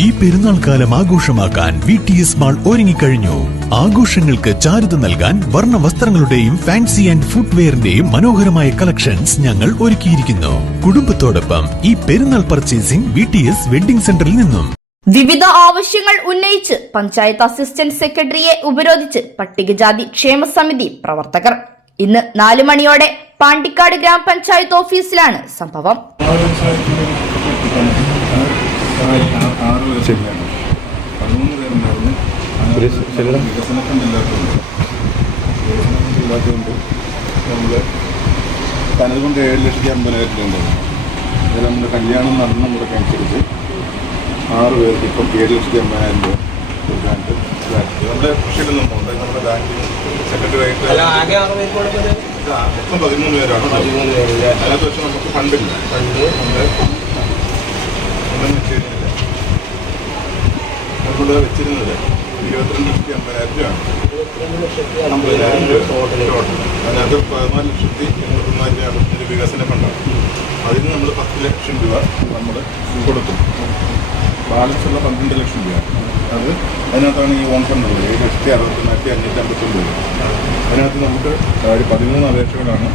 ഈ പെരുന്നാൾ കാലം ആഘോഷമാക്കാൻ VTS മാൾ ഒരുങ്ങിക്കഴിഞ്ഞു. ആഘോഷങ്ങൾക്ക് ചാരുത നൽകാൻ വർണ്ണ വസ്ത്രങ്ങളുടെയും ഫാൻസി ആൻഡ് ഫുട്വെയറിന്റെയും മനോഹരമായ കളക്ഷൻസ് ഞങ്ങൾ ഒരുക്കിയിരിക്കുന്നു. കുടുംബത്തോടൊപ്പം ഈ പെരുന്നാൾ പർച്ചേസിംഗ് VTS വെഡിംഗ് സെന്ററിൽ നിന്നും. വിവിധ ആവശ്യങ്ങൾ ഉന്നയിച്ച് പഞ്ചായത്ത് അസിസ്റ്റന്റ് സെക്രട്ടറിയെ ഉപരോധിച്ച് പട്ടികജാതി ക്ഷേമ സമിതി പ്രവർത്തകർ. ഇന്ന് 4 മണിയോടെ പാണ്ടിക്കാട് ഗ്രാമപഞ്ചായത്ത് ഓഫീസിലാണ് സംഭവം. തനതുകൊണ്ട് 7,50,000 നമ്മുടെ കല്യാണം നടന്ന മുറക്കനുസരിച്ച് 6 പേർക്ക് ഇപ്പം 7,50,000 രൂപ കൊടുക്കാനായിട്ട് നമ്മുടെ കൃഷിയിലൊന്നും ഉണ്ട്. നമ്മുടെ ബാങ്കിൽ സെക്രട്ടറിയായിട്ട് മൊത്തം 13 പേരാണ്. അതിനകത്ത് വെച്ച് നമുക്ക് ഫണ്ടില്ല. ഉണ്ടെന്ന് വെച്ച് കഴിഞ്ഞാൽ നമ്മൾ വെച്ചിരുന്നത് 22,50,000 രൂപയാണ്. അതിനകത്ത് 14,894,000 വികസന ഫണ്ടാണ്. അതിന് നമ്മൾ 10 ലക്ഷം രൂപ നമ്മൾ കൊടുക്കും. ബാലൻസുള്ള 12 ലക്ഷം രൂപ അത് അതിനകത്താണ് ഈ ഓൺ ഫണ്ട് ഉള്ളത്. 7,69,559 രൂപ. അതിനകത്ത് നമുക്ക് ഒരു 13 അപേക്ഷകളാണ്.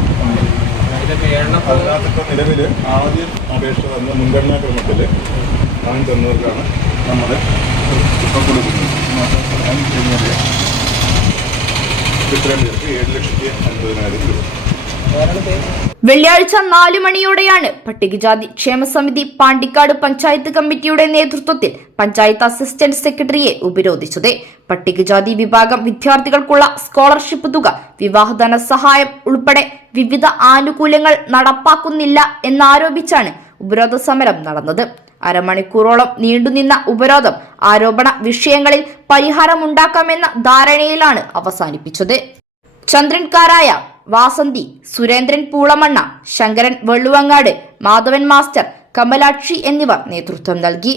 അതിനകത്തിപ്പോൾ നിലവിൽ ആദ്യം അപേക്ഷ തന്ന മുൻഗണനാ ക്രമത്തിൽ വാങ്ങി തന്നവർക്കാണ് നമ്മൾ ഇപ്പം കൊടുക്കുന്നത്. ഇത്രയും പേർക്ക് 7,50,000 രൂപ. വെള്ളിയാഴ്ച 4 മണിയോടെയാണ് പട്ടികജാതി ക്ഷേമ സമിതി പാണ്ടിക്കാട് പഞ്ചായത്ത് കമ്മിറ്റിയുടെ നേതൃത്വത്തിൽ പഞ്ചായത്ത് അസിസ്റ്റന്റ് സെക്രട്ടറിയെ ഉപരോധിച്ചത്. പട്ടികജാതി വിഭാഗം വിദ്യാർത്ഥികൾക്കുള്ള സ്കോളർഷിപ്പ് തുക, വിവാഹധന സഹായം ഉൾപ്പെടെ വിവിധ ആനുകൂല്യങ്ങൾ നടപ്പാക്കുന്നില്ല എന്നാരോപിച്ചാണ് ഉപരോധ സമരം നടന്നത്. അരമണിക്കൂറോളം നീണ്ടുനിന്ന ഉപരോധം ആരോപണ വിഷയങ്ങളിൽ പരിഹാരമുണ്ടാക്കാമെന്ന ധാരണയിലാണ് അവസാനിപ്പിച്ചത്. ചന്ദ്രൻകാരായ വാസന്തി, സുരേന്ദ്രൻ പൂളമണ്ണ, ശങ്കരൻ വെള്ളുവങ്ങാട്, മാധവൻ മാസ്റ്റർ, കമലാക്ഷി എന്നിവർ നേതൃത്വം നൽകി.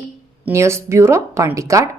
News bureau, Pandikkad.